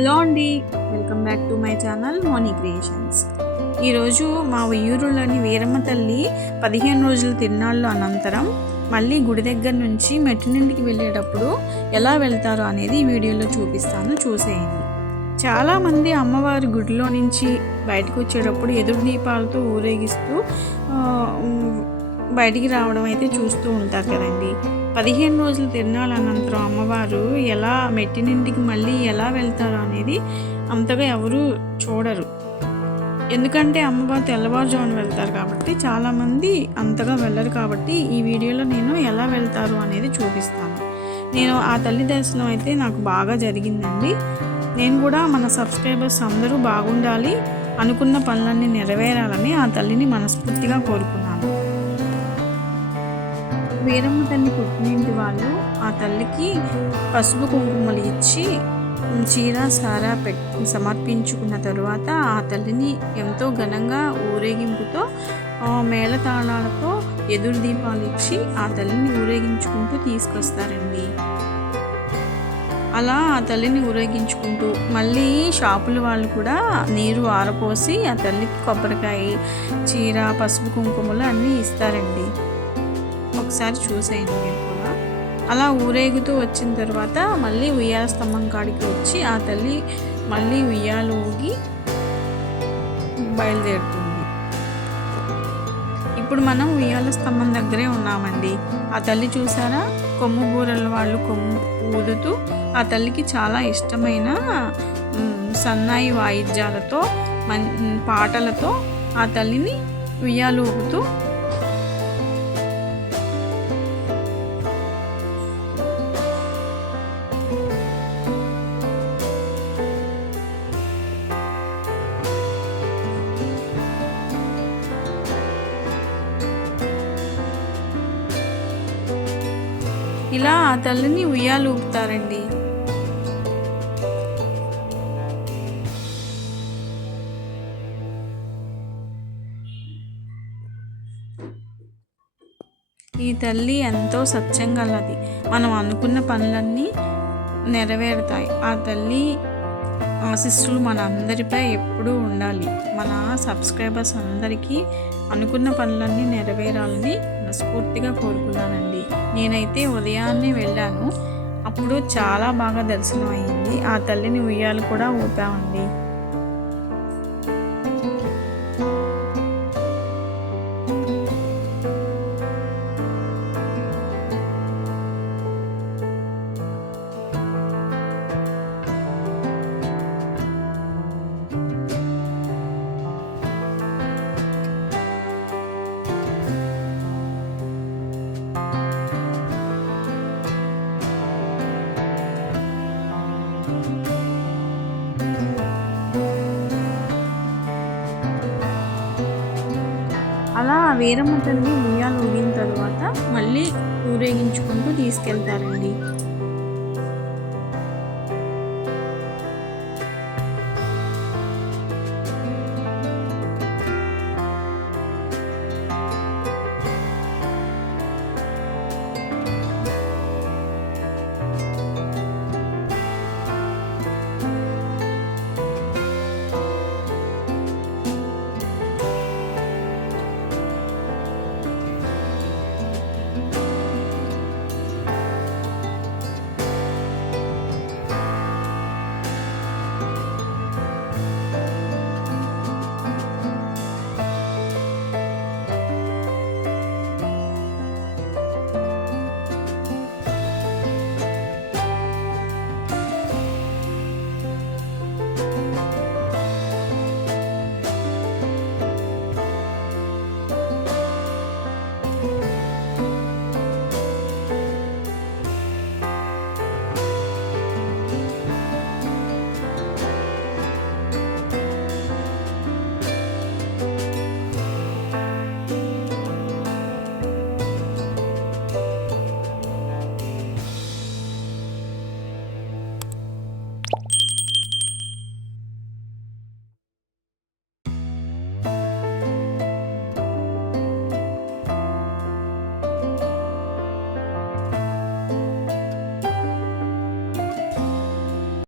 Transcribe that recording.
Hello అండి welcome back to my channel Moni creations. ఈరోజు మా ఉయ్యూరులోని వీరమ్మ తల్లి పదిహేను రోజుల తిరునాళ్ళు అనంతరం మళ్ళీ గుడి దగ్గర నుంచి మెట్టినింటికి వెళ్ళేటప్పుడు ఎలా వెళ్తారో అనేది ఈ వీడియోలో చూపిస్తాను చూసేయండి. చాలామంది అమ్మవారి గుడిలో నుంచి బయటకు వచ్చేటప్పుడు ఎదురు దీపాలతో ఊరేగిస్తూ బయటికి రావడం అయితే చూస్తూ ఉంటారు కదండి. పదిహేను రోజుల తిరునాళ్ళ అనంతరం అమ్మవారు ఎలా మెట్టినింటికి మళ్ళీ ఎలా వెళ్తారో అనేది అంతగా ఎవరు చూడరు. ఎందుకంటే అమ్మవారు తెల్లవారుజామున వెళ్తారు కాబట్టి చాలామంది అంతగా వెళ్ళరు కాబట్టి ఈ వీడియోలో నేను ఎలా వెళ్తారు అనేది చూపిస్తాను. నేను ఆ తల్లి దర్శనం అయితే నాకు బాగా జరిగిందండి. నేను కూడా మన సబ్స్క్రైబర్స్ అందరూ బాగుండాలి అనుకున్న పనులన్నీ నెరవేరాలని ఆ తల్లిని మనస్ఫూర్తిగా కోరుకున్నాను. వీరమ్మ తల్లి పుట్టినింటి వాళ్ళు ఆ తల్లికి పసుపు కుంకుమలు ఇచ్చి చీర సారా పెట్టి సమర్పించుకున్న తరువాత ఆ తల్లిని ఎంతో ఘనంగా ఊరేగింపుతో మేళతాళాలతో ఎదురు దీపాలు ఇచ్చి ఆ తల్లిని ఊరేగించుకుంటూ తీసుకొస్తారండి. అలా ఆ తల్లిని ఊరేగించుకుంటూ మళ్ళీ షాపుల వాళ్ళు కూడా నీరు ఆరపోసి ఆ తల్లికి కొబ్బరికాయ చీర పసుపు కుంకుమలు అన్నీ ఇస్తారండి. ఒకసారి చూసేయండి మీరు కూడా. అలా ఊరేగుతూ వచ్చిన తర్వాత మళ్ళీ ఉయ్యాల స్తంభం కాడికి వచ్చి ఆ తల్లి మళ్ళీ ఉయ్యాలు ఊగి బయలుదేరుతుంది. ఇప్పుడు మనం ఉయ్యాల స్తంభం దగ్గరే ఉన్నామండి. ఆ తల్లి చూసారా? కొమ్ము బూరల వాళ్ళు కొమ్ము ఊదుతూ ఆ తల్లికి చాలా ఇష్టమైన సన్నాయి వాయిద్యాలతో మన్ పాటలతో ఆ తల్లిని ఉయ్యాలు ఊగుతూ ఇలా ఆ తల్లిని ఉయ్యాలు ఊపుతారండి. ఈ తల్లి ఎంతో సత్యంగలది మనం అనుకున్న పనులన్నీ నెరవేరుతాయి. ఆ తల్లి ఆశిస్సులు మన అందరిపై ఎప్పుడూ ఉండాలి. మన సబ్స్క్రైబర్స్ అందరికీ అనుకున్న పనులన్నీ నెరవేరాలని మనస్ఫూర్తిగా కోరుకున్నానండి. నేనైతే ఉదయాన్నే వెళ్ళాను. అప్పుడు చాలా బాగా దర్శనం అయింది ఆ తల్లిని ఉయ్యాలు కూడా ఊపామండి. ఆ వీరమ్మ తల్లి ఉయ్యాలు ఊగిన తర్వాత మళ్ళీ ఊరేగించుకుంటూ తీసుకెళ్తారండి.